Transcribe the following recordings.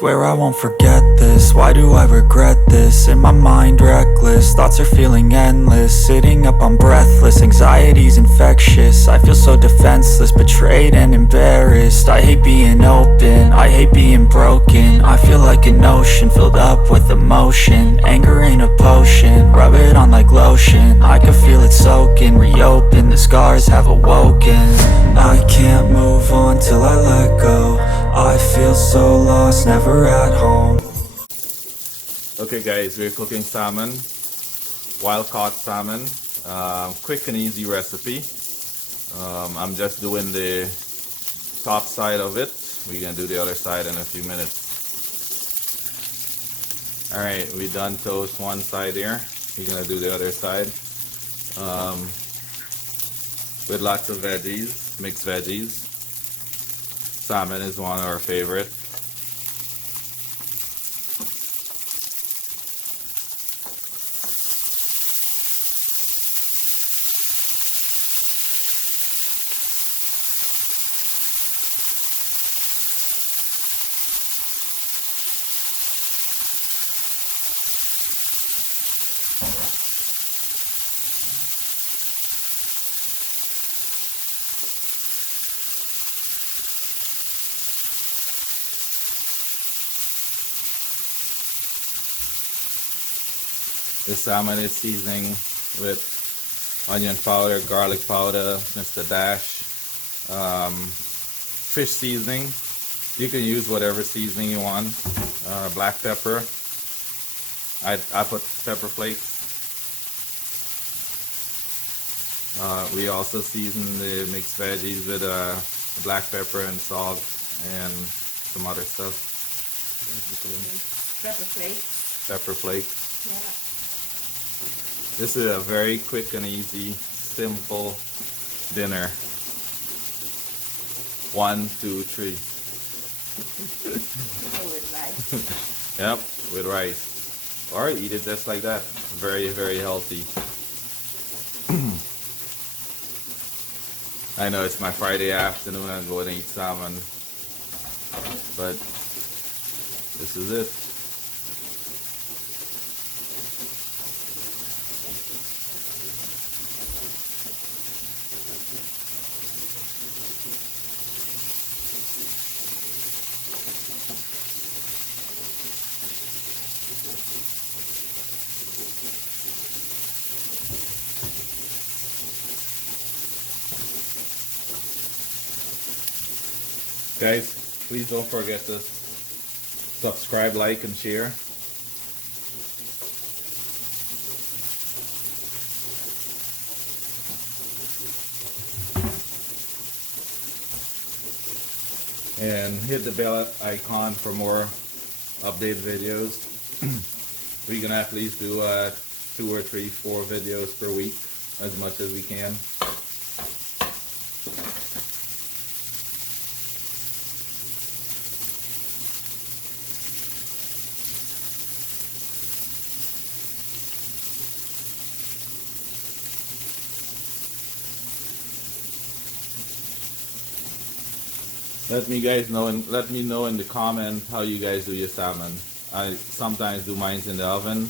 Swear I won't forget this, why do I regret this? In my mind reckless, thoughts are feeling endless. Sitting up I'm breathless, anxiety's infectious. I feel so defenseless, betrayed and embarrassed. I hate being open, I hate being broken. I feel like an ocean filled up with emotion. Anger ain't a potion, rub it on like lotion. I can feel it soaking, reopen, the scars have awoken. I can't move on till I let go. I feel so lost, never at home. Okay guys, we're cooking salmon, wild caught salmon, quick and easy recipe. I'm just doing the top side of it. We're gonna do the other side in a few minutes. Alright, we done toast one side here. We're gonna do the other side with lots of veggies, mixed veggies. Salmon is one of our favorite. The salmon is seasoning with onion powder, garlic powder, Mr. Dash, fish seasoning. You can use whatever seasoning you want. Black pepper. I put pepper flakes. We also season the mixed veggies with black pepper and salt and some other stuff. Pepper flakes. Pepper flakes. Yeah. This is a very quick and easy, simple dinner. 1, 2, 3. With rice. Yep, with rice. Or eat it just like that. Very, very healthy. I know it's my Friday afternoon, I'm going to eat salmon. But this is it. Guys, please don't forget to subscribe, like, and share. And hit the bell icon for more updated videos. We're gonna at least do 2 or 3, 4 videos per week, as much as we can. Let me know in the comment how you guys do your salmon. I sometimes do mine in the oven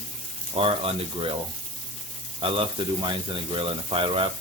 or on the grill. I love to do mine in the grill and the fire wrap.